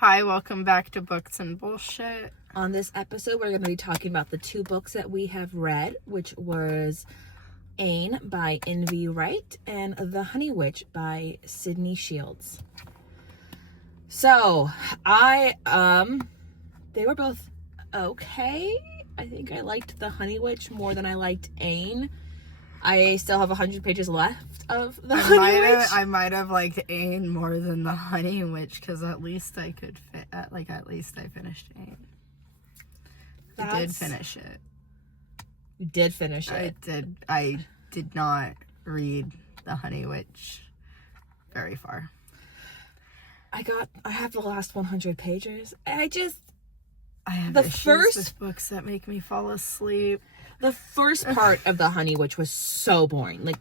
Hi, welcome back to Books and Bullshit. On this episode, we're going to be talking about the two books that we have read, which was Aine by N.V. Wright and The Honey Witch by Sydney Shields. So, they were both okay. I think I liked The Honey Witch more than I liked Aine. I still have 100 pages left of The Honey Witch. I might have liked Aine more than The Honey Witch because at least I could at least I finished Aine. I did finish it. You did finish it. I did not read The Honey Witch very far. I have the last 100 pages. I have the issues with books that make me fall asleep. The first part of The Honey Witch was so boring.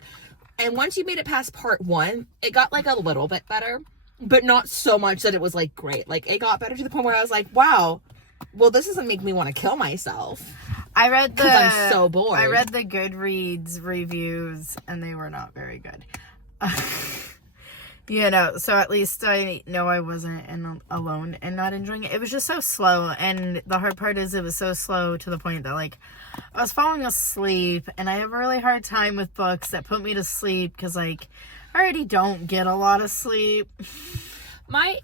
And once you made it past part 1, it got a little bit better, but not so much that it was great. It got better to the point where I was like, wow, well, this doesn't make me want to kill myself. Because I'm so bored. I read the Goodreads reviews and they were not very good. So at least I know I wasn't alone and not enjoying it. It was just so slow, and the hard part is it was so slow to the point that I was falling asleep, and I have a really hard time with books that put me to sleep because I already don't get a lot of sleep. My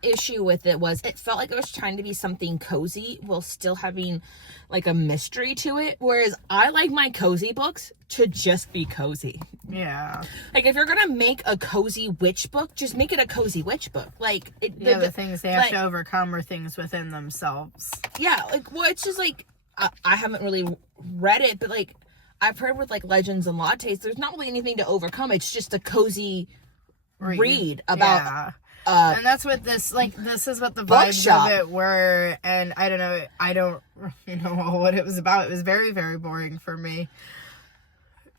issue with it was it felt like it was trying to be something cozy while still having a mystery to it, whereas I like my cozy books to just be cozy. Yeah. If you're gonna make a cozy witch book, just make it a cozy witch book. The things they have to overcome are things within themselves. Yeah, it's just I haven't really read it, but I've heard with Legends and Lattes, there's not really anything to overcome. It's just a cozy read about. Yeah. And that's what this is what the vibes of it were, and I don't know what it was about. It was very, very boring for me.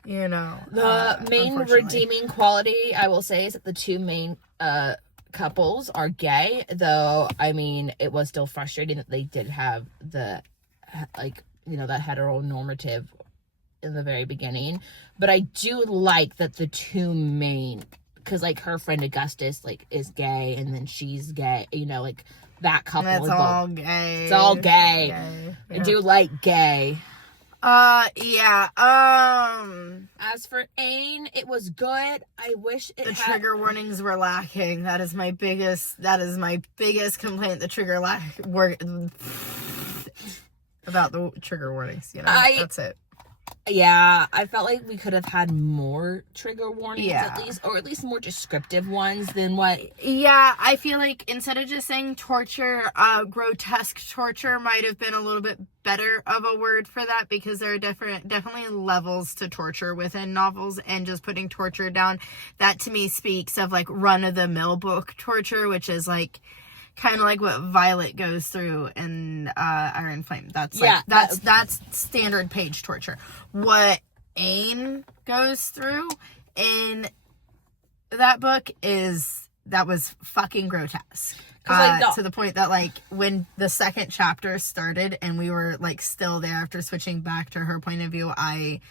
The main redeeming quality, I will say, is that the two main couples are gay, though, it was still frustrating that they did have the, that heteronormative in the very beginning. But I do like that the two main, because her friend Augustus is gay, and then she's gay, that couple. It's all gay. It's all gay. Yeah. I do like gay. Yeah. As for Aine, it was good. I wish the trigger warnings were lacking. That is my biggest complaint. The trigger about the trigger warnings, that's it. Yeah, I felt like we could have had more trigger warnings at least more descriptive ones than what... Yeah, I feel like instead of just saying torture, grotesque torture might have been a little bit better of a word for that, because there are definitely levels to torture within novels, and just putting torture down, that to me speaks of run-of-the-mill book torture, which is kind of what Violet goes through in Iron Flame. That's that's standard page torture. What Aine goes through in that book was fucking grotesque. To the point that when the second chapter started and we were still there after switching back to her point of view, I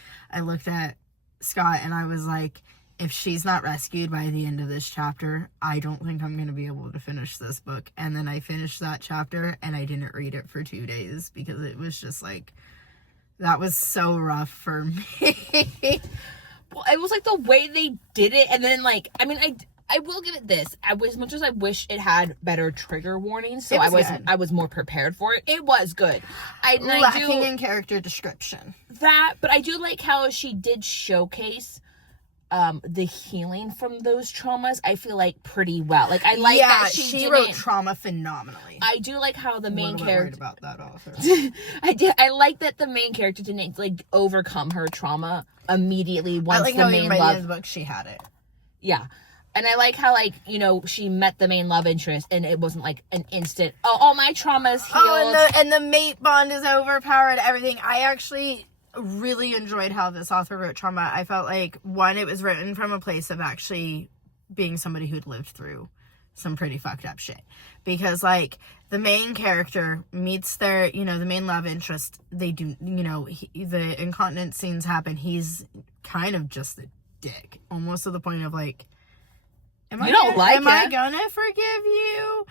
looked at Scott and I was like, if she's not rescued by the end of this chapter, I don't think I'm going to be able to finish this book. And then I finished that chapter and I didn't read it for 2 days because it was just that was so rough for me. Well, it was the way they did it. And then I will give it this. As much as I wish it had better trigger warnings, so I was more prepared for it. It was good. Lacking in character description. But I do like how she did showcase the healing from those traumas. I feel pretty well. I like that she wrote trauma phenomenally. I do like how the main character. About that author. I like that the main character didn't overcome her trauma immediately once the main love. By the end of the book she had it. Yeah. And I like how, she met the main love interest, and it wasn't, an instant, all my trauma's healed. Oh, and the mate bond is overpowered, everything. I actually really enjoyed how this author wrote trauma. I felt one, it was written from a place of actually being somebody who'd lived through some pretty fucked up shit. Because, the main character meets their, the main love interest. They do, the incontinence scenes happen. He's kind of just a dick. Almost to the point of, am I gonna forgive you?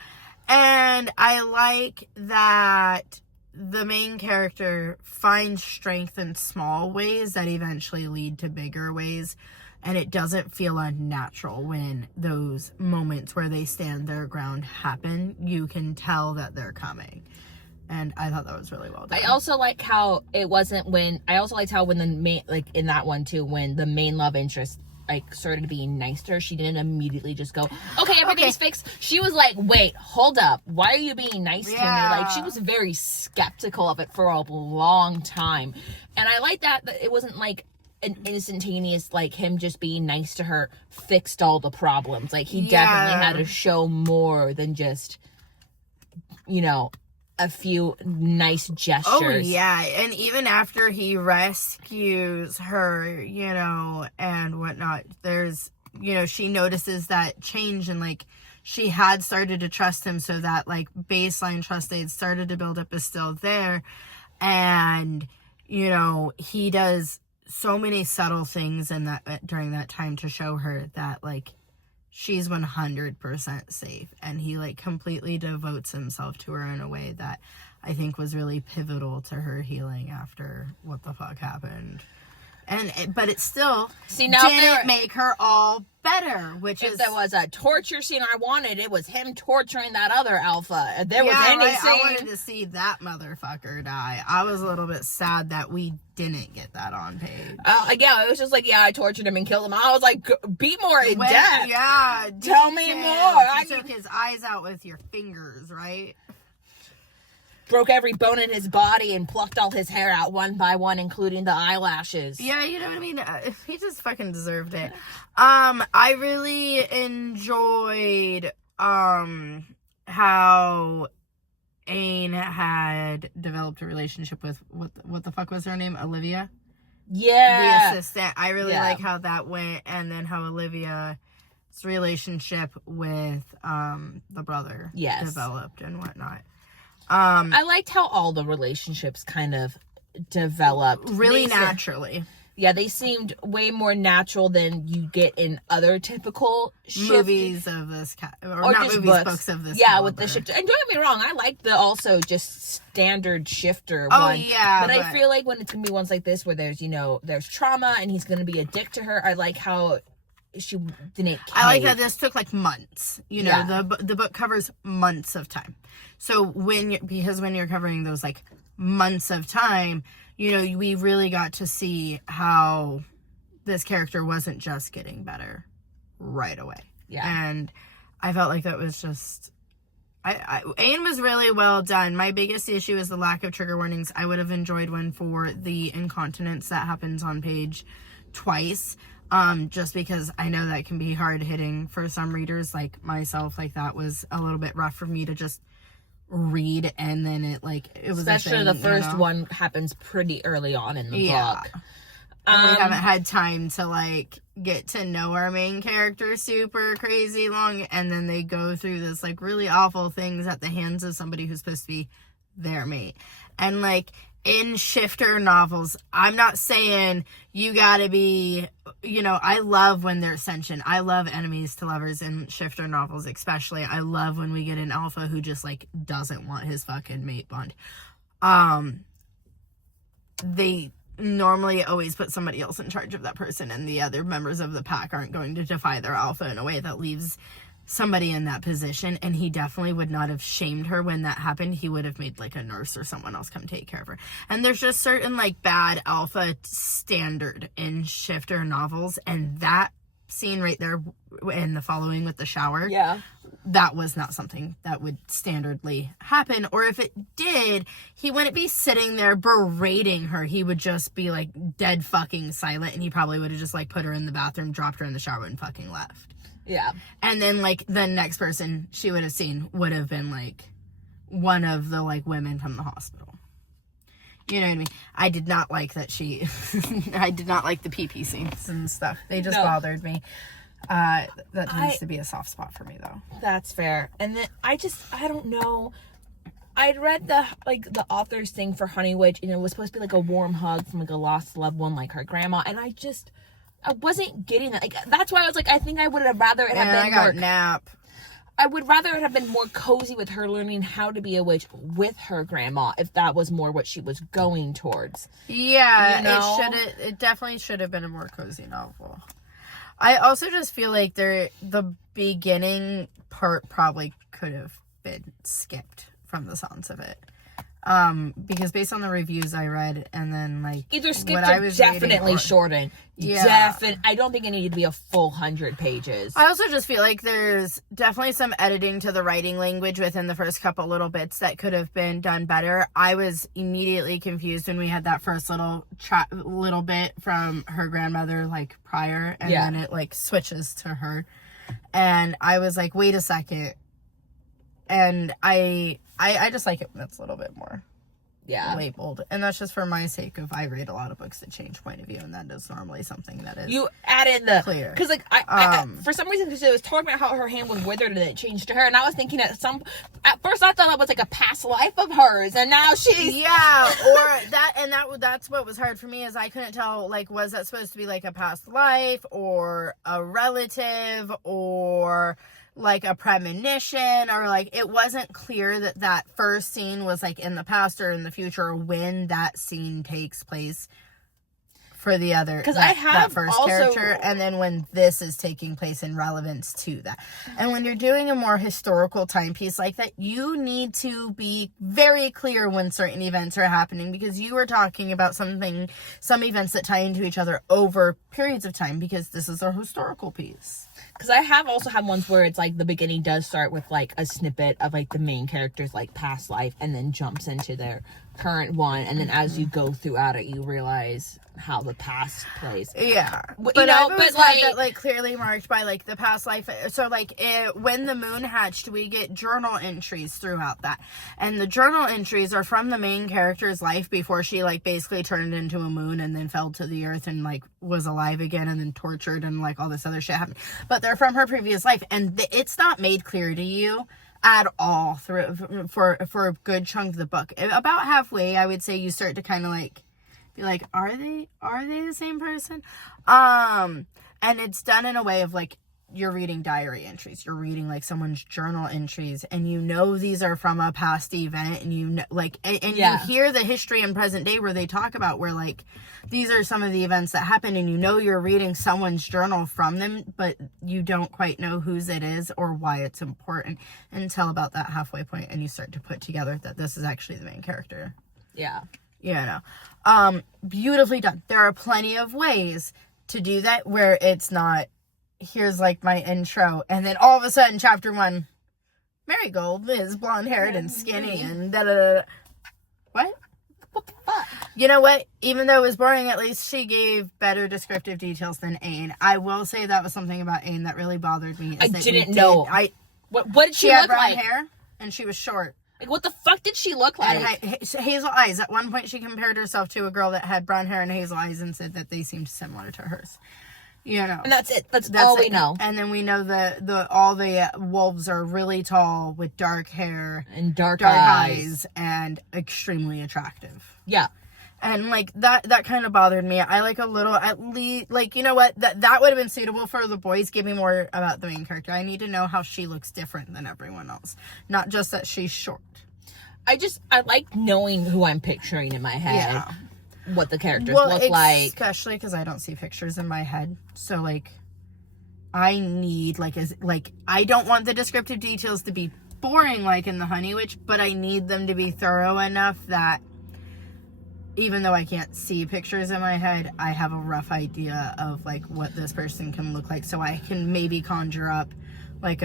And I like that the main character finds strength in small ways that eventually lead to bigger ways. And it doesn't feel unnatural when those moments where they stand their ground happen. You can tell that they're coming. And I thought that was really well done. I also like how it wasn't when... I also liked how when the main... Like, in that one, too, when the main love interest, like, started being nice to her, she didn't immediately just go, okay, everything's fixed. She was like, wait, hold up. Why are you being nice to me? Like, she was very skeptical of it for a long time. And I like that it wasn't, like, an instantaneous, like, him just being nice to her fixed all the problems. Like, he definitely had to show more than just, you know, a few nice gestures. Oh, yeah. And even after he rescues her, you know, and whatnot, there's, you know, she notices that change, and, like, she had started to trust him, so that, like, baseline trust they had started to build up is still there. And, you know, he does so many subtle things in that during that time to show her that, like, she's 100% safe, and he, like, completely devotes himself to her in a way that I think was really pivotal to her healing after what the fuck happened. But it still didn't make her all better, which is... If there was a torture scene I wanted, it was him torturing that other alpha. If there was any scene... I wanted to see that motherfucker die. I was a little bit sad that we didn't get that on page. Yeah, it was just like, yeah, I tortured him and killed him. I was like, be more in depth. Yeah. Tell me more. You took his eyes out with your fingers, right? Broke every bone in his body and plucked all his hair out one by one, including the eyelashes. Yeah, you know what I mean? He just fucking deserved it. I really enjoyed how Aine had developed a relationship with what the fuck was her name? Olivia? Yeah. The assistant. I really like how that went, and then how Olivia's relationship with the brother developed and whatnot. I liked how all the relationships kind of developed really naturally. Yeah, they seemed way more natural than you get in other typical movies of this or not just movies, books of this. Yeah, caliber. with the shifter. And don't get me wrong, I like the also just standard shifter one. Oh yeah, but I feel like when it's gonna be ones like this where there's, you know, there's trauma and he's gonna be a dick to her, I like how she didn't cave. I like that this took like months. You know, the book covers months of time. So when you're covering those like months of time, you know, we really got to see how this character wasn't just getting better right away. Yeah. And I felt like that was just... Aine was really well done. My biggest issue is the lack of trigger warnings. I would have enjoyed one for the incontinence that happens on page twice. Just because I know that can be hard hitting for some readers like myself. Like, that was a little bit rough for me to just read, and then it was especially the first one happens pretty early on in the book. And we haven't had time to like get to know our main character super crazy long, and then they go through this like really awful things at the hands of somebody who's supposed to be their mate. And like in shifter novels, I'm not saying you gotta be, you know, I love when there's ascension. I love enemies to lovers in shifter novels, especially. I love when we get an alpha who just like doesn't want his fucking mate bond. They normally always put somebody else in charge of that person, and the other members of the pack aren't going to defy their alpha in a way that leaves somebody in that position. And he definitely would not have shamed her when that happened. He would have made like a nurse or someone else come take care of her. And there's just certain like bad alpha standard in shifter novels, and that scene right there in the following with the shower, that was not something that would standardly happen. Or if it did, he wouldn't be sitting there berating her. He would just be like dead fucking silent, and he probably would have just like put her in the bathroom, dropped her in the shower, and fucking left. Yeah. And then like the next person she would have seen would have been like one of the like women from the hospital. You know what I mean? I did not like that I did not like the pee-pee scenes and stuff. They just bothered me. That tends to be a soft spot for me, though. That's fair. And then I don't know. I'd read the author's thing for Honey Witch, and it was supposed to be like a warm hug from like a lost loved one, like her grandma. And I wasn't getting that. Like, that's why I was like, I think I would have rather it have been I got nap. I would rather it have been more cozy with her learning how to be a witch with her grandma, if that was more what she was going towards. Yeah, you know? it definitely should have been a more cozy novel. I also just feel like the beginning part probably could have been skipped from the sounds of it. Because based on the reviews I read, and then like either skipped or definitely shortened. Yeah. I don't think it needed to be a full 100 pages. I also just feel like there's definitely some editing to the writing language within the first couple little bits that could have been done better. I was immediately confused when we had that first little bit from her grandmother like prior, and then it like switches to her, and I was like, wait a second. And I just like it when it's a little bit more labeled. And that's just for my sake of I read a lot of books that change point of view, and that is normally something that is you added the clear. Because like I for some reason it was talking about how her hand was withered and it changed to her, and I was thinking at first I thought that was like a past life of hers, and now she's that's what was hard for me, is I couldn't tell, like, was that supposed to be like a past life or a relative or like a premonition, or like it wasn't clear that first scene was like in the past or in the future, when that scene takes place for the other, because that first character, and then when this is taking place in relevance to that. And when you're doing a more historical timepiece like that, you need to be very clear when certain events are happening, because you are talking about some events that tie into each other over periods of time, because this is a historical piece. Because I have also had ones where it's like the beginning does start with like a snippet of like the main character's like past life, and then jumps into their current one, and then as you go throughout it, you realize how the past plays. Yeah, but I've always had that like clearly marked by like the past life. So like when the moon hatched, we get journal entries throughout that, and the journal entries are from the main character's life before she like basically turned into a moon and then fell to the earth and like was alive again and then tortured and like all this other shit happened. But they're from her previous life, and it's not made clear to you at all through for a good chunk of the book. About halfway, I would say, you start to kind of like be like, are they the same person? And it's done in a way of like, you're reading diary entries, you're reading like someone's journal entries, and you know these are from a past event, and you know, like, and you hear the history in present day where they talk about where like these are some of the events that happened, and you know you're reading someone's journal from them, but you don't quite know whose it is or why it's important until about that halfway point, and you start to put together that this is actually the main character. Yeah. You know. Beautifully done. There are plenty of ways to do that where it's not, here's like my intro, and then all of a sudden chapter 1, Marigold is blonde haired and skinny and da da da. What the fuck? You know what? Even though it was boring, at least she gave better descriptive details than Aine. I will say that was something about Aine that really bothered me. I didn't know. What did she look like? She had brown hair and she was short. Like, what the fuck did she look like? And hazel eyes. At one point, she compared herself to a girl that had brown hair and hazel eyes and said that they seemed similar to hers. You know. And that's it. That's all we know. And then we know all the wolves are really tall with dark hair and dark eyes and extremely attractive. Yeah. And like that kind of bothered me. I like a little, at least, like, you know what, that would have been suitable for the boys. Give me more about the main character. I need to know how she looks different than everyone else, not just that she's short. I like knowing who I'm picturing in my head, what the characters look like, especially because I don't see pictures in my head. So like, I need I don't want the descriptive details to be boring like in the Honey Witch, but I need them to be thorough enough that even though I can't see pictures in my head, I have a rough idea of like what this person can look like, so I can maybe conjure up like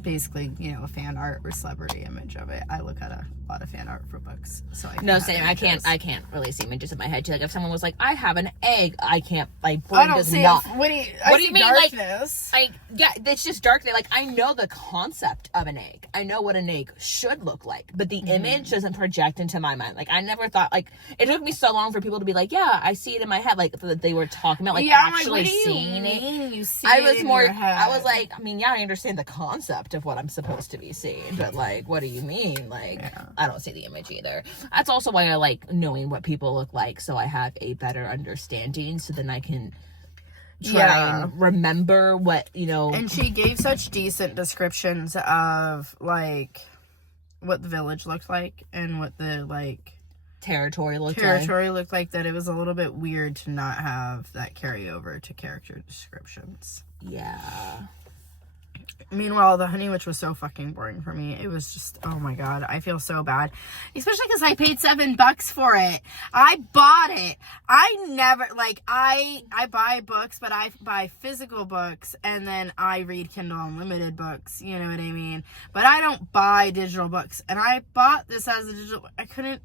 basically, you know, a fan art or celebrity image of it. I look at a lot of fan art for books, so same. I can't really see images in my head. Like if someone was like, I have an egg, I can't, like, I don't see not. What do you mean? Darkness. Like yeah, it's just dark. Like, I know the concept of an egg. I know what an egg should look like, but the image doesn't project into my mind. Like, I never thought, like, it took me so long for people to be like, yeah, I see it in my head, like that they were talking about, like, actually seeing it. You see I was like, I mean, yeah, I understand the concept of what I'm supposed to be seeing, but like, what do you mean? Like, I don't see the image either. That's also why I like knowing what people look like, so I have a better understanding, so then I can try and remember what, you know. And she gave such decent descriptions of, like, what the village looked like and what the, like, territory looked like, that it was a little bit weird to not have that carry over to character descriptions. Yeah. Meanwhile, the Honey Witch was so fucking boring for me. It was just, oh my god, I feel so bad. Especially because I paid $7 for it. I bought it. I never, like, I buy books, but I buy physical books, and then I read Kindle Unlimited books, you know what I mean? But I don't buy digital books. And I bought this as a digital, I couldn't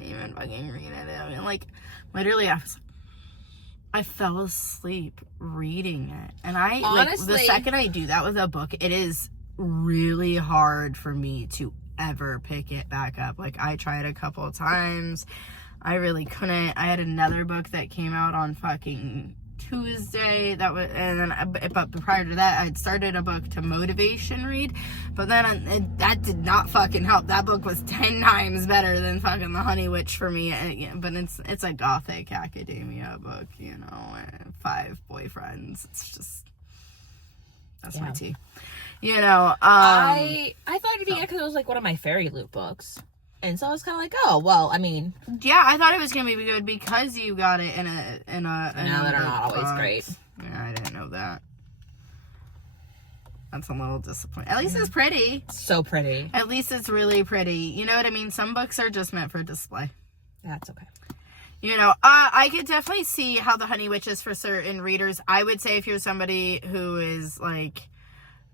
even fucking read it. I mean, like, literally, I fell asleep reading it. And honestly, like, the second I do that with a book, it is really hard for me to ever pick it back up. Like, I tried a couple of times. I really couldn't. I had another book that came out on fucking Tuesday. But prior to that, I'd started a book to motivation read. But then that did not fucking help. That book was 10 times better than fucking The Honey Witch for me. But it's a gothic academia book, you know, and 5 boyfriends. It's just, that's my tea. You know, I thought it'd be good because it was like one of my fairy loot books. And so I was kind of like, oh, well, I mean. Yeah, I thought it was going to be good because you got it in a now that are not always great. Yeah, I didn't know that. That's a little disappointing. At least it's pretty. So pretty. At least it's really pretty. You know what I mean? Some books are just meant for display. That's okay. You know, I could definitely see how The Honey Witch is for certain readers. I would say if you're somebody who is, like,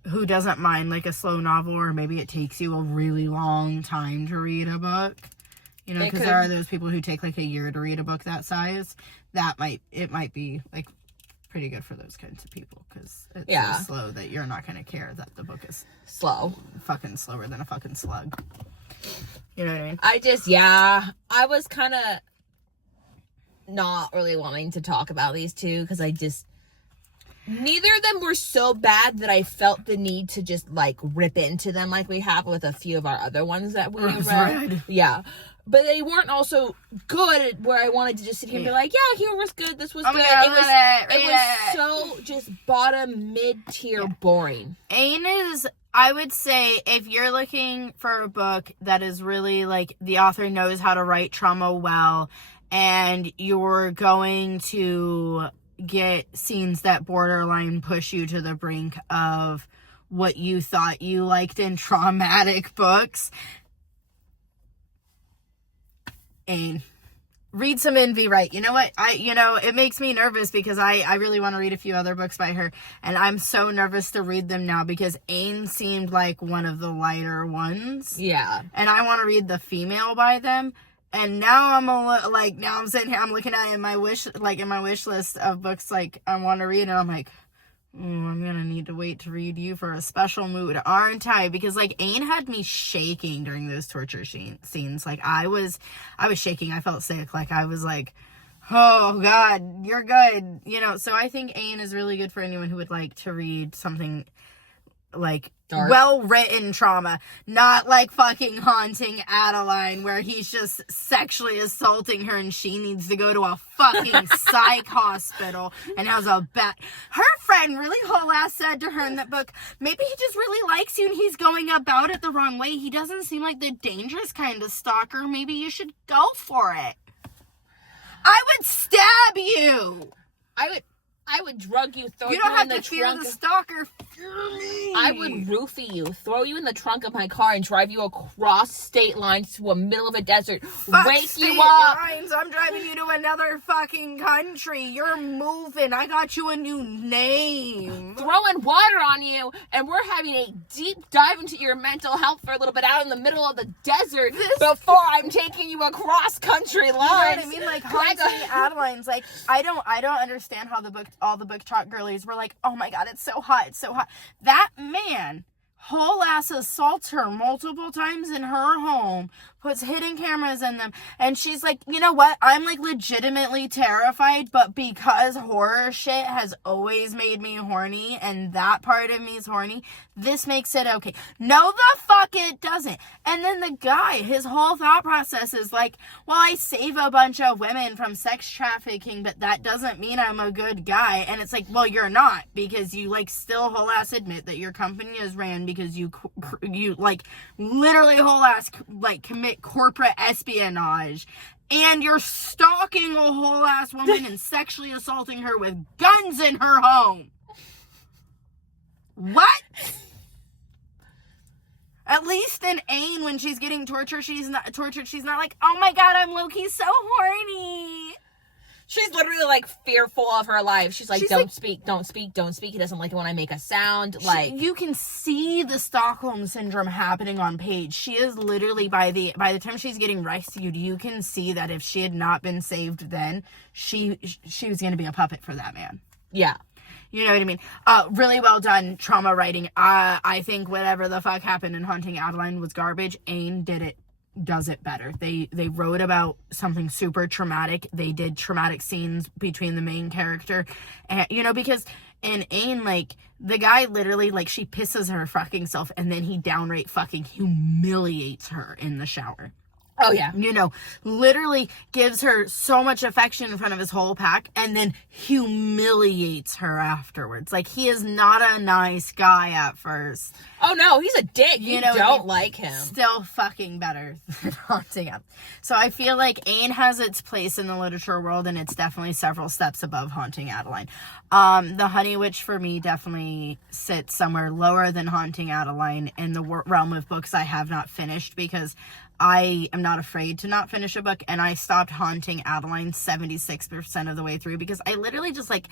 who doesn't mind, like, a slow novel, or maybe it takes you a really long time to read a book, you know, because there are those people who take, like, a year to read a book that size. It might be, like, pretty good for those kinds of people, because it's so slow that you're not going to care that the book is slow, fucking slower than a fucking slug. You know what I mean? I was kind of not really wanting to talk about these two, because neither of them were so bad that I felt the need to just, like, rip into them like we have with a few of our other ones that we read. Yeah. But they weren't also good where I wanted to just sit here and be like, yeah, here was good, this was good. It was so just bottom, mid-tier boring. Aine is, I would say, if you're looking for a book that is really, like, the author knows how to write trauma well, and you're going to get scenes that borderline push you to the brink of what you thought you liked in traumatic books, Aine. Read some Envy Wright. You know what? It makes me nervous because I really want to read a few other books by her, and I'm so nervous to read them now because Aine seemed like one of the lighter ones. Yeah. And I want to read the female by them. And now I'm sitting here, I'm looking at it in my wish list of books, like, I want to read, and I'm like, I'm gonna need to wait to read you for a special mood, aren't I? Because, like, Aine had me shaking during those torture scenes. Like, I was shaking. I felt sick. Like, I was like, oh God, you're good. You know, so I think Aine is really good for anyone who would like to read something, like, well-written trauma, not like fucking Haunting Adeline, where he's just sexually assaulting her and she needs to go to a fucking psych hospital and has a her friend really whole ass said to her in that book, maybe he just really likes you and he's going about it the wrong way. He doesn't seem like the dangerous kind of stalker. Maybe you should go for it. I would stab you. I would drug you, throw you in the trunk. You don't have to fear the stalker. I would roofie you, throw you in the trunk of my car, and drive you across state lines to a middle of a desert. Wake you up. Lines. I'm driving you to another fucking country. You're moving. I got you a new name. Throwing water on you, and we're having a deep dive into your mental health for a little bit out in the middle of the desert before I'm taking you across country lines. You know what I mean? Like, Haunting Adeline's like, I don't understand how all the book talk girlies were like, oh my God, it's so hot, it's so hot. That man, whole ass assaults her multiple times in her home, puts hidden cameras in them, and she's like, you know what, I'm like legitimately terrified, but because horror shit has always made me horny, and that part of me is horny, this makes it okay. No, the fuck it doesn't. And then the guy, his whole thought process is like, well, I save a bunch of women from sex trafficking, but that doesn't mean I'm a good guy. And it's like, well, you're not, because you like still whole ass admit that your company is ran because you like literally whole ass like commit corporate espionage, and you're stalking a whole ass woman and sexually assaulting her with guns in her home. What? At least in Aine, when she's getting tortured, she's not like, oh my god, I'm low-key so horny. She's literally like fearful of her life. She's like, don't speak. He doesn't like it when I make a sound. Like, you can see the Stockholm syndrome happening on Paige. She is literally, by the time she's getting rescued, you can see that if she had not been saved then, she was going to be a puppet for that man. Yeah. You know what I mean? Really well done trauma writing. I think whatever the fuck happened in Haunting Adeline was garbage. Aine does it better. They wrote about something super traumatic. They did traumatic scenes between the main character, and you know, because in Aine, like, the guy literally, like, she pisses her fucking self, and then he downright fucking humiliates her in the shower. Oh, yeah. You know, literally gives her so much affection in front of his whole pack and then humiliates her afterwards. Like, he is not a nice guy at first. Oh, no, he's a dick. You know, don't like him. Still fucking better than Haunting Him. So I feel like Aine has its place in the literature world, and it's definitely several steps above Haunting Adeline. The Honey Witch, for me, definitely sits somewhere lower than Haunting Adeline in the realm of books I have not finished, because I am not afraid to not finish a book, and I stopped Haunting Adeline 76% of the way through because I literally just, like,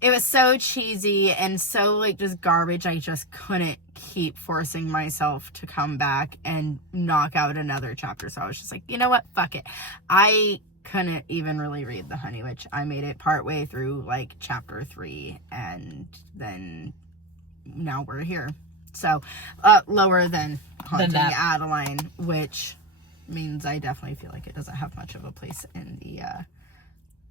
it was so cheesy and so, like, just garbage. I just couldn't keep forcing myself to come back and knock out another chapter. So I was just like, you know what? Fuck it. I couldn't even really read The Honey Witch. I made it partway through, like, chapter 3, and then now we're here. So, lower than Haunting Adeline, which means I definitely feel like it doesn't have much of a place in the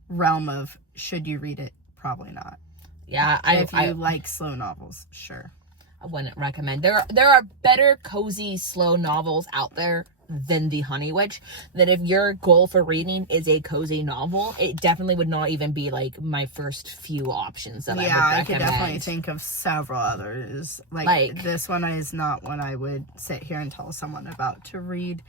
realm of should you read it? Probably not. Yeah, if you like slow novels, sure. I wouldn't recommend. There are better cozy slow novels out there than The Honey Witch. That if your goal for reading is a cozy novel, it definitely would not even be like my first few options that I would recommend. Yeah, I could definitely think of several others. Like this one is not one I would sit here and tell someone about to read.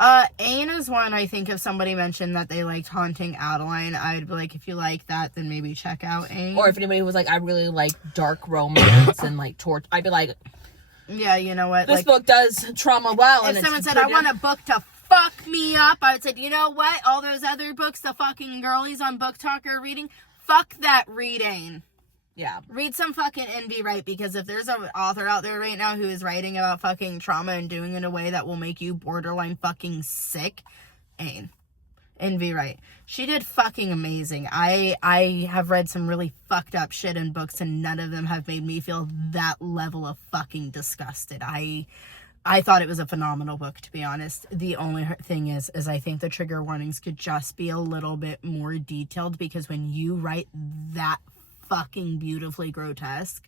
Aine is one I think if somebody mentioned that they liked Haunting Adeline, I'd be like, if you like that, then maybe check out Aine. Or if anybody was like, I really like dark romance and like torture, I'd be like, yeah, you know what? This book does trauma well. If someone said, I want a book to fuck me up, I would say, you know what? All those other books the fucking girlies on Book Talk are reading, fuck that reading. Yeah. Read some fucking Envy Wright, because if there's an author out there right now who is writing about fucking trauma and doing it in a way that will make you borderline fucking sick, Aine. Envy Wright. She did fucking amazing. I have read some really fucked up shit in books, and none of them have made me feel that level of fucking disgusted. I thought it was a phenomenal book, to be honest. The only thing is I think the trigger warnings could just be a little bit more detailed, because when you write that fucking beautifully grotesque,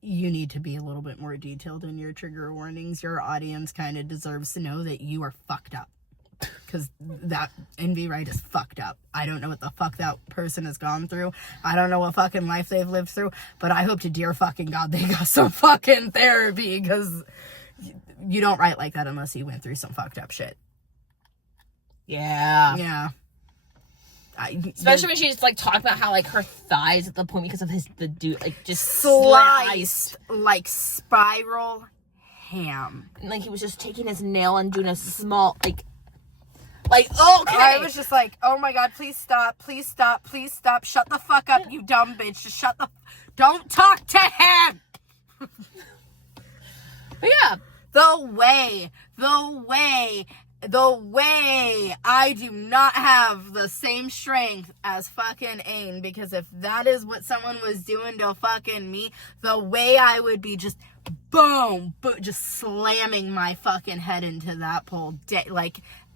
you need to be a little bit more detailed in your trigger warnings. Your audience kind of deserves to know that you are fucked up. Because that Envy Wright is fucked up. I don't know what the fuck that person has gone through. I don't know what fucking life they've lived through. But I hope to dear fucking God they got some fucking therapy. Because you don't write like that unless you went through some fucked up shit. Yeah. Yeah. Especially when she's like talking about how like her thighs at the point because of the dude like just sliced like spiral ham. And like he was just taking his nail and doing a small like, okay. I was just like, oh my God, please stop, please stop, please stop. Shut the fuck up, you dumb bitch. Just don't talk to him. But yeah. The way the way I do not have the same strength as fucking Aine, because if that is what someone was doing to fucking me, the way I would be just boom, just slamming my fucking head into that pole,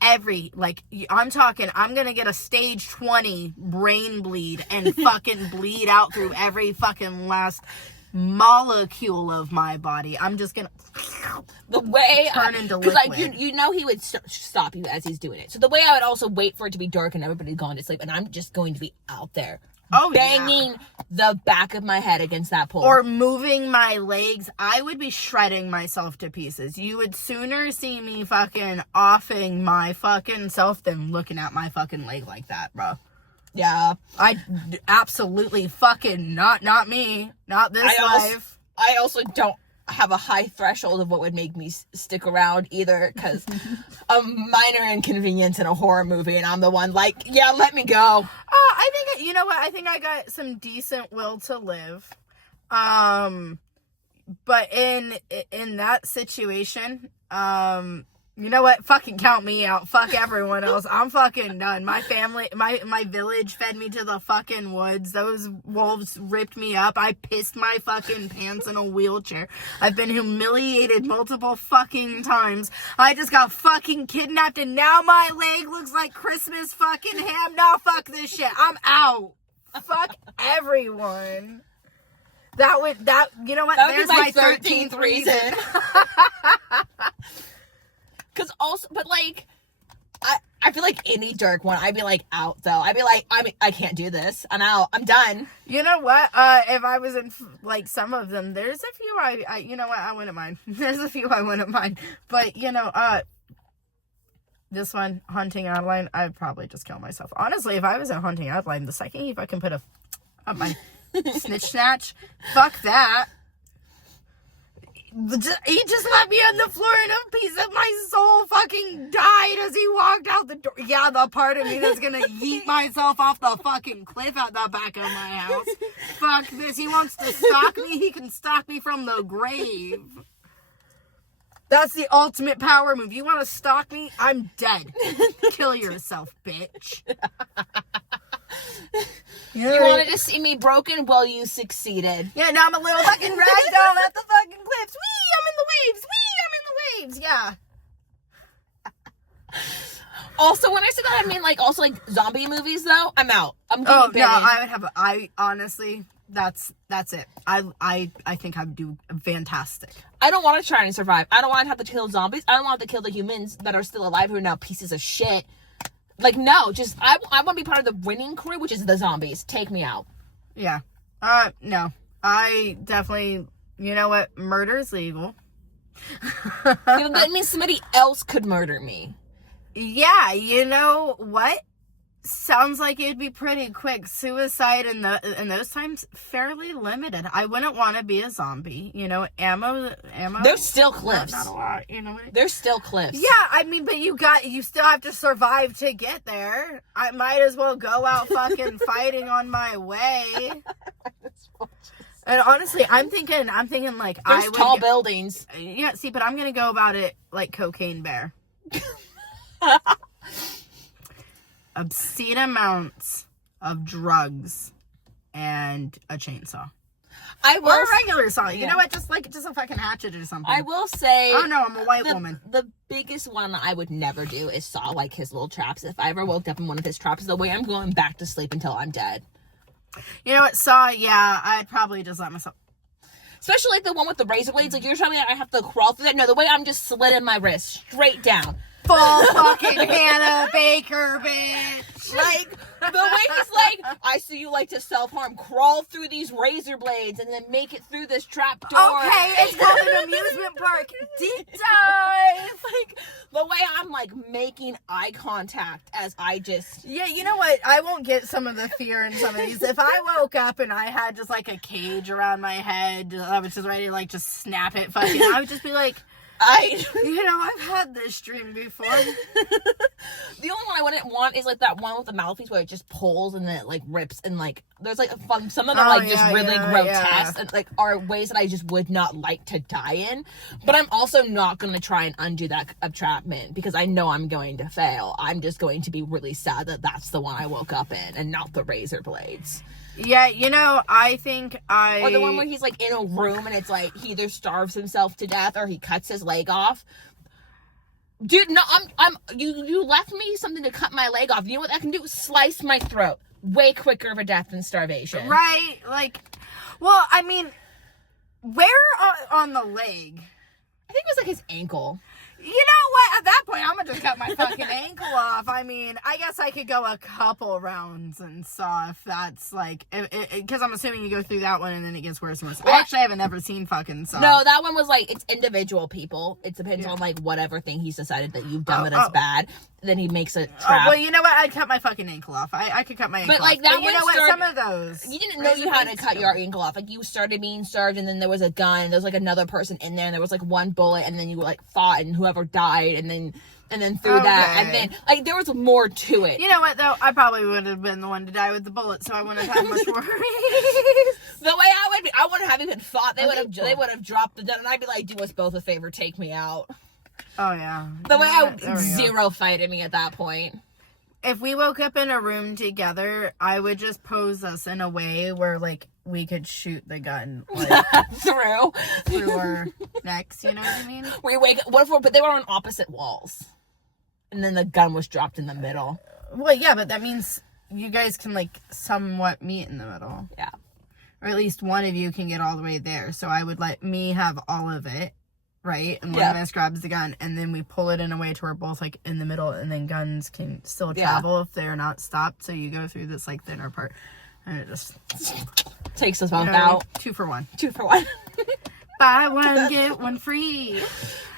I'm talking, I'm gonna get a stage 20 brain bleed and fucking bleed out through every fucking last molecule of my body. I'm just gonna the way turn into liquid. liquid. You know he would stop you as he's doing it. So the way I would also wait for it to be dark and everybody's gone to sleep, and I'm just going to be out there banging the back of my head against that pole. Or moving my legs. I would be shredding myself to pieces. You would sooner see me fucking offing my fucking self than looking at my fucking leg like that, bro. Yeah. I absolutely fucking not me. Not this life. I also don't have a high threshold of what would make me stick around either, because a minor inconvenience in a horror movie and I'm the one like, yeah, let me go. I think, you know what, I think I got some decent will to live. But in that situation, you know what? Fucking count me out. Fuck everyone else. I'm fucking done. My family, my village fed me to the fucking woods. Those wolves ripped me up. I pissed my fucking pants in a wheelchair. I've been humiliated multiple fucking times. I just got fucking kidnapped and now my leg looks like Christmas fucking ham. No, fuck this shit. I'm out. Fuck everyone. You know what? That would There's be my my 13th reason. Because also, but like, I feel like any dark one, I'd be like out though. I'd be like, I can't do this. I'm out. I'm done. You know what? If I was in like some of them, there's a few I you know what? I wouldn't mind. There's a few I wouldn't mind. But you know, this one, Hunting Adeline, I'd probably just kill myself. Honestly, if I was in Hunting Adeline, the second he fucking put up my snitch snatch, fuck that. He just left me on the floor and a piece of my soul fucking died as he walked out the door. Yeah, the part of me that's gonna yeet myself off the fucking cliff at the back of my house. Fuck this. He wants to stalk me. He can stalk me from the grave. That's the ultimate power move. You want to stalk me? I'm dead. Kill yourself, bitch. You wanted to see me broken? Well, you succeeded. Yeah, now I'm a little fucking ragdoll at the fucking cliffs. Wee, I'm in the waves. Wee, I'm in the waves. Yeah. Also, when I say that, I mean like also like zombie movies. Though I'm out. I'm no, bitten. I would have. I honestly, that's it. I think I would do fantastic. I don't want to try and survive. I don't want to have to kill zombies. I don't want to kill the humans that are still alive who are now pieces of shit. Like, no, just, I want to be part of the winning crew, which is the zombies. Take me out. Yeah. No. I definitely, you know what? Murder's legal. That means somebody else could murder me. Yeah, you know what? Sounds like it'd be pretty quick. Suicide in those times, fairly limited. I wouldn't want to be a zombie. You know, ammo. There's still cliffs. Not a lot, you know. There's still cliffs. Yeah, I mean, but you still have to survive to get there. I might as well go out fucking fighting on my way. And honestly, I'm thinking like there's tall buildings. Yeah, see, but I'm gonna go about it like Cocaine Bear. Obscene amounts of drugs and a chainsaw. Or a regular saw. You know what? Just a fucking hatchet or something. I will say. Oh no, I'm a white woman. The biggest one I would never do is saw like his little traps. If I ever woke up in one of his traps, the way I'm going back to sleep until I'm dead. You know what? Saw, yeah, I'd probably just let myself. Especially like the one with the razor blades. Like you're telling me I have to crawl through that? No, the way I'm just slitting my wrist straight down. Full fucking Hannah Baker, bitch. Like, the way he's like, I see you like to self-harm. Crawl through these razor blades and then make it through this trap door. Okay, it's called an amusement park. Deep dive. Like, the way I'm, like, making eye contact as I just... Yeah, you know what? I won't get some of the fear in some of these. If I woke up and I had just, like, a cage around my head, I was just ready to, like, just snap it fucking... I would just be like... You know, I've had this dream before. The only one I wouldn't want is like that one with the mouthpiece where it just pulls and then it like rips and like there's like some of them are like just really grotesque and like are ways that I just would not like to die in. But I'm also not going to try and undo that entrapment because I know I'm going to fail. I'm just going to be really sad that that's the one I woke up in and not the razor blades. Yeah, you know, I think Or the one where he's like in a room and it's like he either starves himself to death or he cuts his leg off. Dude, no, you left me something to cut my leg off. You know what that can do? Slice my throat. Way quicker of a death than starvation. Right, like, well, I mean, where on the leg? I think it was like his ankle. You know what? At that point, I'm gonna just cut my fucking ankle off. I mean, I guess I could go a couple rounds and saw if that's like, because I'm assuming you go through that one and then it gets worse and worse. I actually haven't never seen fucking Saw. No, that one was like, it's individual people. It depends on like whatever thing he's decided that you've done that's bad. Then he makes a trap. Well, you know what? I'd cut my fucking ankle off. I could cut my ankle off. But like that you know what? Some of those. You didn't know you had to cut your ankle off. Like you started being served and then there was a gun and there was like another person in there and there was like one bullet and then you like fought and whoever died and then through that and then like there was more to it. You know what though? I probably would have been the one to die with the bullet, so I wouldn't have had much worries. The way I wouldn't have even thought they would have dropped the gun and I'd be like, do us both a favor, take me out. Oh yeah. The way I would zero fighting me at that point. If we woke up in a room together, I would just pose us in a way where like we could shoot the gun like through our necks, you know what I mean? We wake up, but they were on opposite walls. And then the gun was dropped in the middle. Well, yeah, but that means you guys can like somewhat meet in the middle. Yeah. Or at least one of you can get all the way there. So I would let me have all of it, right? And one of us grabs the gun and then we pull it in a way to where we're both like in the middle and then guns can still travel if they're not stopped. So you go through this like thinner part and it just takes us both out. 2 for 1. 2 for 1. Buy one, get one free.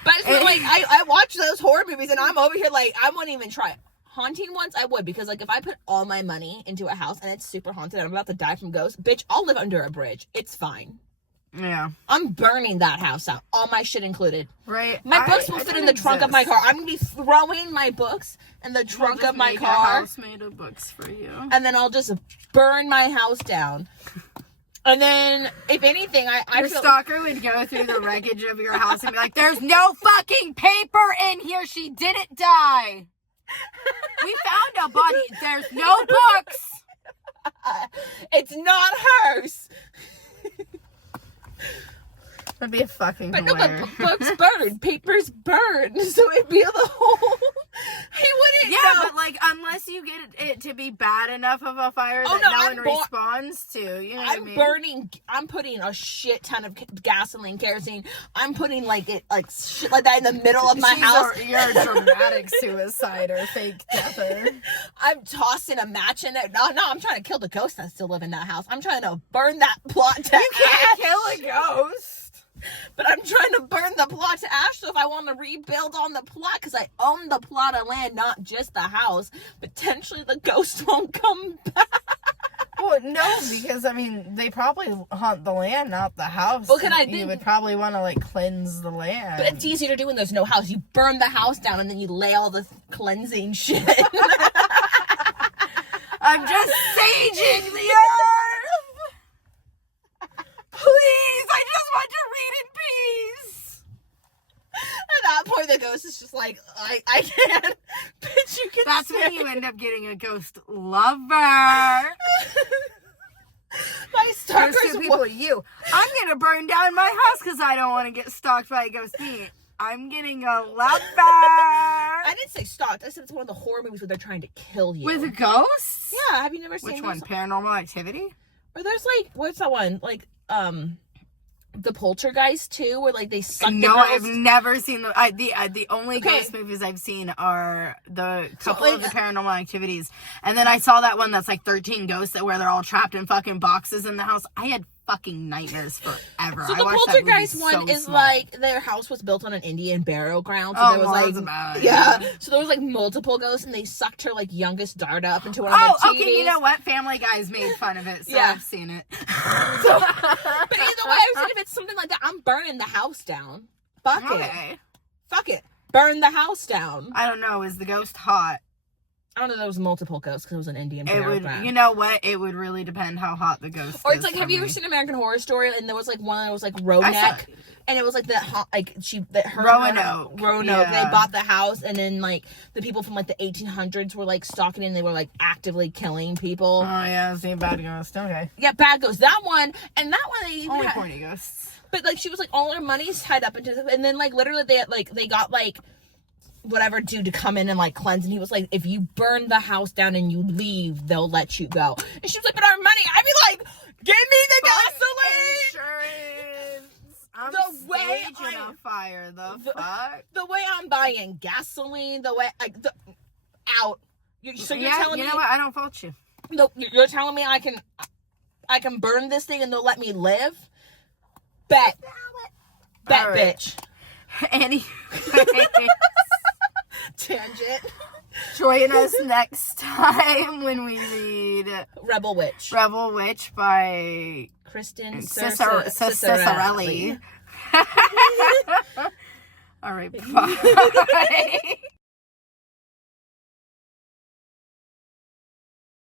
But it's like I watch those horror movies and I'm over here like I wouldn't even try it. Haunting ones I would because like if I put all my money into a house and it's super haunted and I'm about to die from ghosts, bitch, I'll live under a bridge. It's fine. Yeah. I'm burning that house out. All my shit included. Right. My books will fit in the trunk of my car. I'm going to be throwing my books in the trunk of my car. A house made of books for you. And then I'll just burn my house down. And then, if anything, your stalker would go through the wreckage of your house and be like, there's no fucking paper in here. She didn't die. We found a body. There's no books. It's not hers. That'd be a fucking hilarious. No, but books burned, papers burned, so it'd be the whole. He wouldn't. Yeah, but like unless you get it to be bad enough of a fire that no one responds to, you know what I mean? Burning. I'm putting a shit ton of gasoline, kerosene. I'm putting like shit like that in the middle of my house. You're a dramatic suicide or fake deather. I'm tossing a match in it. No, I'm trying to kill the ghost that still live in that house. I'm trying to burn that plot to ash. You can't kill a ghost. But I'm trying to burn the plot to ash, so if I want to rebuild on the plot, because I own the plot of land, not just the house, potentially the ghost won't come back. Well, no, because, I mean, they probably haunt the land, not the house. Well, you would probably want to, like, cleanse the land. But it's easier to do when there's no house. You burn the house down, and then you lay all the cleansing shit. I'm just saging the earth! Please, I just want to read in peace. At that point, the ghost is just like, I can't. Bitch, you can. That's when you end up getting a ghost lover. My stalkers. There's 2 people. I'm gonna burn down my house because I don't want to get stalked by a ghost. Me. I'm getting a lover. I didn't say stalked. I said it's one of the horror movies where they're trying to kill you. With ghosts? Yeah. Have you never seen? Which one? Paranormal Activity? Or there's like, what's that one? Like, the Poltergeist too, where like they suck. No, I've never seen the only ghost movies I've seen are the couple of the Paranormal Activities, and then I saw that one that's like 13 ghosts where they're all trapped in fucking boxes in the house. I had fucking nightmares forever. So the Poltergeist one is like their house was built on an Indian burial ground, so there was so there was like multiple ghosts, and they sucked her like youngest daughter up into one of the TVs. Okay, you know what? Family Guys made fun of it, so I've seen it. But either way, I said if it's something like that, I'm burning the house down. Fuck it. fuck it, burn the house down. I don't know. Is the ghost hot? I don't know. There was multiple ghosts because it was an Indian It funeral would. plan. You know what? It would really depend how hot the ghost. Or it's is like, for have you me. ever seen American Horror Story? And there was like one that was like Roanoke, and it was like her Roanoke. Roanoke. Yeah. They bought the house, and then like the people from like the 1800s were like stalking, and they were like actively killing people. Oh yeah, I've seen bad ghost. Okay. Yeah, bad ghosts. That one, and that one they even Only had, corny ghosts. but like she was like all her money's tied up into this, and then like literally they got like whatever dude to come in and like cleanse, and he was like, if you burn the house down and you leave, they'll let you go. And she was like, but our money. I'd be like, give me the gasoline. Insurance. I'm The way staging a fire. Fuck. The way I'm buying gasoline, the way like out. You're telling me, you know what? I don't fault you. You're telling me I can burn this thing and they'll let me live? Bet, All right. bitch. Anyway. Tangent. Join us next time when we read Rebel Witch. Rebel Witch by Kristen Cicerelli. All right, bye.